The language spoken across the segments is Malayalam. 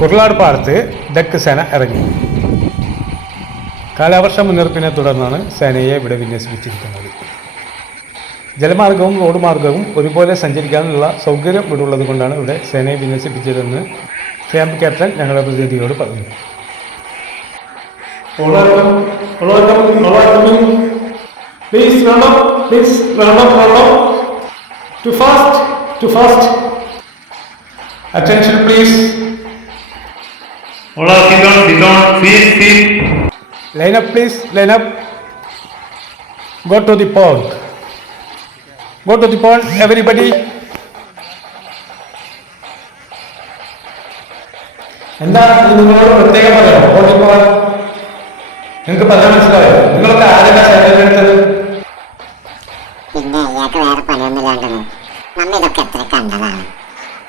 കുർലാട് പാടത്ത് ഡക്ക് സേന ഇറങ്ങി. കാലാവർഷ മുന്നറിയിപ്പിനെ തുടർന്നാണ് സേനയെ ഇവിടെ വിന്യസിപ്പിച്ചിരിക്കുന്നത്. ജലമാർഗവും റോഡ് മാർഗവും ഒരുപോലെ സഞ്ചരിക്കാനുള്ള സൗകര്യം ഇവിടെ ഉള്ളത് കൊണ്ടാണ് ഇവിടെ സേനയെ വിന്യസിപ്പിച്ചതെന്ന് ക്യാമ്പ് ക്യാപ്റ്റൻ ഞങ്ങളുടെ പ്രതിനിധിയോട് പറഞ്ഞു. Attention please. All are sit down, sit. Line up please, line up. Go to the pond. Go to the pond, everybody. എന്താ നിങ്ങളോട് പ്രത്യേകം പറയാമോ? പോണ്ടി പോകാൻ നിങ്ങൾക്ക് പറയാൻ മനസ്സിലായോ? നിങ്ങളൊക്കെ ആരെല്ലാം എടുത്തത്? പിന്നെ ഇയാൾക്ക് വേറെ പണിയൊന്നുമില്ലാണ്ടത്. നമ്മ ഇതൊക്കെ എത്ര കണ്ടതാണ്.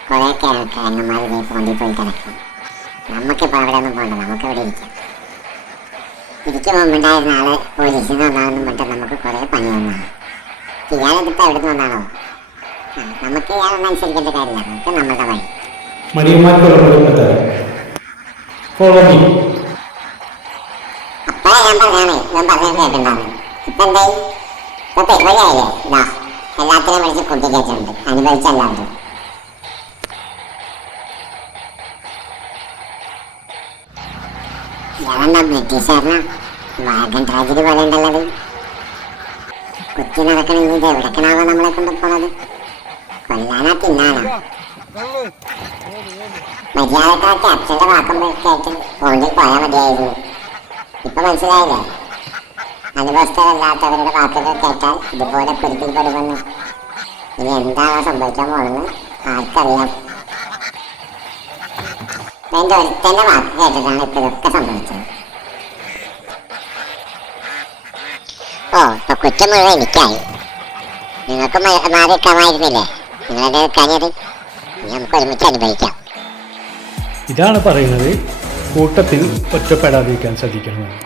കുറെ കിഴങ്ങന്മാർ പോണ്ടി പോയി കിടക്കും. നമുക്കിപ്പോൾ അവിടെ ഒന്നും പോകണ്ട, നമുക്ക് ഇവിടെ ഇരിക്കാം. ഇരിക്കും മുമ്പുണ്ടായിരുന്ന ആള് പോലീസിൽ നിന്ന് വന്നാണെന്നും പറഞ്ഞിട്ട് നമുക്ക് കുറെ പണി വന്നതാണ്. ഇയാളിതിപ്പോൾ എവിടെ നിന്ന് വന്നാണോ? നമുക്ക് ഇയാളൊന്നും അനുസരിക്കേണ്ട കാര്യമില്ല, നമുക്ക് നമ്മുടെ വഴി. അപ്പോഴാ ഞാൻ പറഞ്ഞാണ്, ഞാൻ പറഞ്ഞത് കേട്ടിട്ടുണ്ടാവും. ഇപ്പൊ എന്തായി? ഇപ്പൊ പെരുവഴിയായില്ലേ? ഇതാ എല്ലാത്തിനെയും വിളിച്ച് കൂട്ടിക്കേറ്റിട്ടുണ്ട്, അനുഭവിച്ചല്ലാണ്ട്. ഇയാളെന്താ ബ്രിട്ടീഷുകാരനാ? വാഗൻ ട്രാജഡി പോലെ ഉണ്ടല്ലത്. കുത്തി നടക്കണമെങ്കിൽ ഇത് എവിടേക്കാണാവോ നമ്മളെ കൊണ്ട് പോണത്? കൊല്ലാനാ തിന്നാനാ? മര്യാദക്കാർക്ക് അച്ഛൻ്റെ വാക്കും കേട്ട് ഫോണിൽ പോയാൽ മതിയായിരുന്നു. ഇപ്പൊ മനസ്സിലായില്ലേ? അനുഭവസ്ഥരല്ലാത്തവരുടെ വാക്കുകൾ കേട്ടാൽ ഇതുപോലെ പൊരുത്തിൽപ്പെടുമെന്ന്. ഇനി എന്താണോ സംഭവിക്കാൻ പോകുന്നത് ആർക്കറിയാം. എൻ്റെ ഒരുത്തൻ്റെ വാക്ക് കേട്ടിട്ടാണ് ഇപ്പൊ ഇതൊക്കെ സംഭവിച്ചത്. ഓ, ഇപ്പൊ കുറ്റം മുഴുവൻ എനിക്കായി. നിങ്ങൾക്ക് മാറി വെക്കാമായിരുന്നില്ലേ? നിങ്ങളത് വെക്കാഞ്ഞത് നമുക്ക് ഒരുമിച്ച് അനുഭവിക്കാം. ഇതാണ് പറയുന്നത്, കൂട്ടത്തിൽ ഒറ്റപ്പെടാതിരിക്കാൻ ശ്രദ്ധിക്കണമെന്ന്.